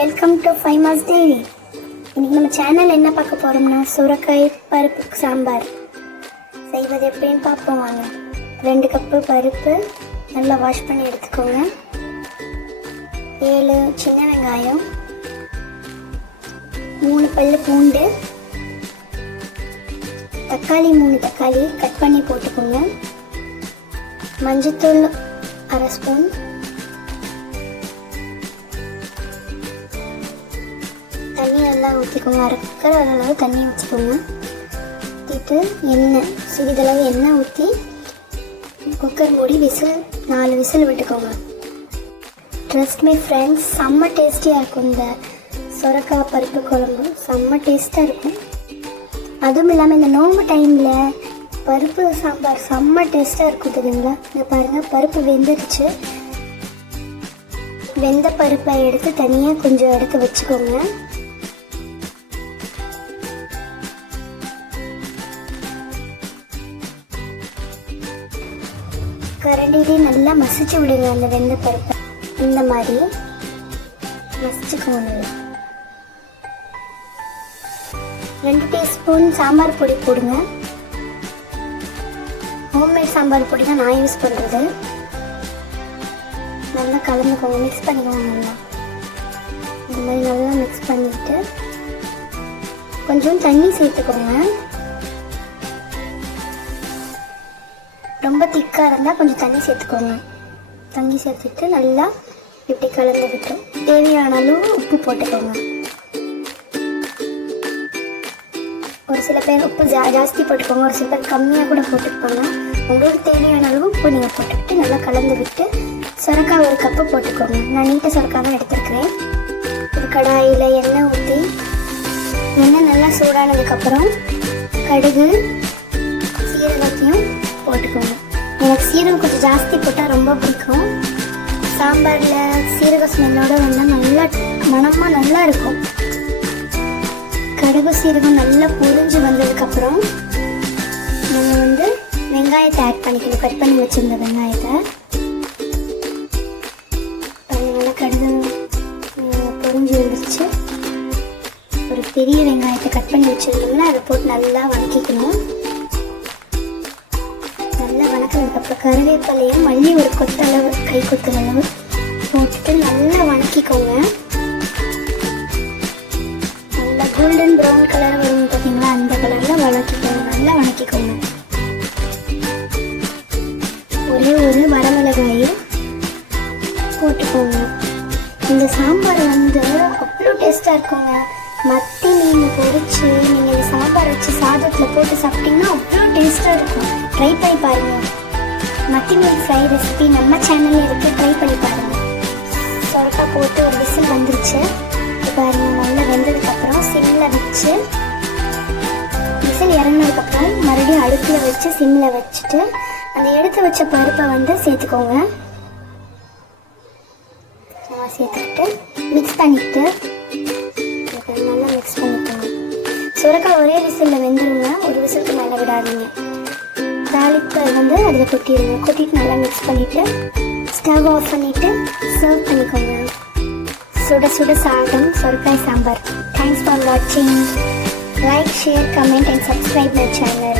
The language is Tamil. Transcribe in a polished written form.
Welcome to ஃபைமாஸ் daily. இன்றைக்கி நம்ம சேனல் என்ன பார்க்க போகிறோம்னா சுரைக்காய் பருப்பு சாம்பார் செய்வது எப்படின்னு பார்ப்போம் வாங்க. 2 கப்பு பருப்பு நல்லா வாஷ் பண்ணி எடுத்துக்கோங்க. 7 சின்ன வெங்காயம், 3 பல்லு பூண்டு, தக்காளி 3 தக்காளி கட் பண்ணி போட்டுக்கோங்க. மஞ்சத்தூள் 1/2 ஸ்பூன், தண்ணி நல்லா ஊற்றிக்கோங்க. அரைக்கிற அளவு தண்ணி ஊற்றிக்கோங்க. ஊற்றிட்டு எண்ணெய் சிறிதளவு எண்ணெய் ஊற்றி குக்கர் மூடி 4 விசில் விட்டுக்கோங்க. ட்ரஸ்ட் மீ ஃப்ரெண்ட்ஸ், செம்ம டேஸ்டியாக இருக்கும். இந்த சுரைக்காய் பருப்பு குழம்பு செம்ம டேஸ்ட்டாக இருக்கும். அதுவும் இல்லாமல் இந்த நோம்பு டைமில் பருப்பு சாம்பார் செம்ம டேஸ்ட்டாக இருக்கும் தெரியுங்களா. இங்கே பாருங்கள், பருப்பு வெந்துருச்சு. வெந்த பருப்பை எடுத்து தனியாக கொஞ்சம் எடுத்து வச்சுக்கோங்க. கரண்டிலே நல்லா மசிச்சு விடுங்க. அந்த வெந்த பருப்பை இந்த மாதிரி மசிச்சுக்கோங்க. 2 டீஸ்பூன் சாம்பார் பொடி போடுங்க. ஹோம்மேட் சாம்பார் பொடி தான் நான் யூஸ் பண்ணுறது. நல்லா கலந்துக்கோங்க, மிக்ஸ் பண்ணிக்கோங்க. நல்லா இந்த மாதிரி நல்லா மிக்ஸ் பண்ணிவிட்டு கொஞ்சம் தண்ணி சேர்த்துக்கோங்க. ரொம்ப திக்காக இருந்தால் கொஞ்சம் தண்ணி சேர்த்துக்கோங்க. தண்ணி சேர்த்துட்டு நல்லா இப்படி கலந்து விட்டு தேவையான அளவு உப்பு போட்டுக்கோங்க. ஒரு சில பேர் உப்பு ஜாஸ்தி போட்டுக்கோங்க, ஒரு சில பேர் கம்மியாக கூட போட்டுருப்பாங்க. உங்களுக்கு தேவையான அளவு உப்பு நீங்கள் போட்டுக்கிட்டு நல்லா கலந்து விட்டு சுரைக்காய் 1 கப்பு போட்டுக்கோங்க. நான் நீட்ட சுரைக்காய் தான் எடுத்துருக்கிறேன். ஒரு கடாயில் எண்ணெய் ஊற்றி எண்ணெய் நல்லா சூடானதுக்கப்புறம் கடுகு சீரகத்தையும் போட்டுக்கோங்க. எனக்கு சீரகம் கொஞ்சம் ஜாஸ்தி போட்டால் ரொம்ப பிடிக்கும். சாம்பாரில் சீரக ஸ்மெல்லோடு வந்தால் நல்லா மணமாக நல்லா இருக்கும். கடுகு சீரகம் நல்லா பொரிஞ்சு வந்ததுக்கப்புறம் நம்ம வெங்காயத்தை ஆட் பண்ணிக்கணும். கட் பண்ணி வச்சுருந்த வெங்காயத்தை நல்லா கடுகு பொரிஞ்சு வந்துருச்சு. ஒரு பெரிய வெங்காயத்தை கட் பண்ணி வச்சுருந்தோம்னா அதை போட்டு நல்லா வதக்கிக்கணும். நல்லா வதக்கினதுக்கப்புறம் கருவேப்பிலையும் மல்லி ஒரு கொத்தளவு, கை கொத்தளவு போட்டுட்டு நல்லா வதக்கிக்கோங்க. நல்லா கோல்டன் ப்ரௌன் கலர் வரும் பார்த்தீங்களா, அந்த கலரில் வதக்கிக்கோங்க. நல்லா வதக்கிக்கோங்க. ஒரே ஒரு வரமிளகாயை போட்டுக்கோங்க. இந்த சாம்பார் அவ்வளோ டேஸ்ட்டாக இருக்குங்க. மத்தி மீன் பொரிச்சு நீங்கள் இந்த சாம்பார் வச்சு சாதத்தில் போட்டு சாப்பிட்டீங்கன்னா அவ்வளோ டேஸ்ட்டாக இருக்கும். ட்ரை பண்ணி பாருங்கள். மத்தி மீன் ஃப்ரை ரெசிபி நம்ம சேனலில் இருக்குது, ட்ரை பண்ணி பாருங்கள். சுரைக்காய் போட்டு ஒரு விசில் வந்துருச்சு. பாருங்கள், நல்லா வெந்ததுக்கப்புறம் சிம்மில் வச்சு விசில் இறங்கினதுக்கப்புறம் மறுபடியும் அடுப்பில் வச்சு சிம்மில் வச்சுட்டு அந்த எடுத்து வச்ச பருப்பை சேர்த்துக்கோங்க. சேர்த்துக்கிட்டு மிக்ஸ் பண்ணிவிட்டு நல்லா மிக்ஸ் பண்ணிக்கோங்க. சுரைக்காய் ஒரே விசிலில் வெந்துடுங்க, ஒரு விசிலுக்கு மேலே விடாதீங்க. தாளிப்பை அதில் கொட்டிடுங்க. கொட்டிட்டு நல்லா மிக்ஸ் பண்ணிவிட்டு ஸ்டவ் ஆஃப் பண்ணிவிட்டு சர்வ் பண்ணிக்கோங்க. சுட சுட சாதம் சுரைக்காய் சாம்பார். தேங்க்ஸ் ஃபார் வாட்சிங். Like, share, comment and subscribe my channel.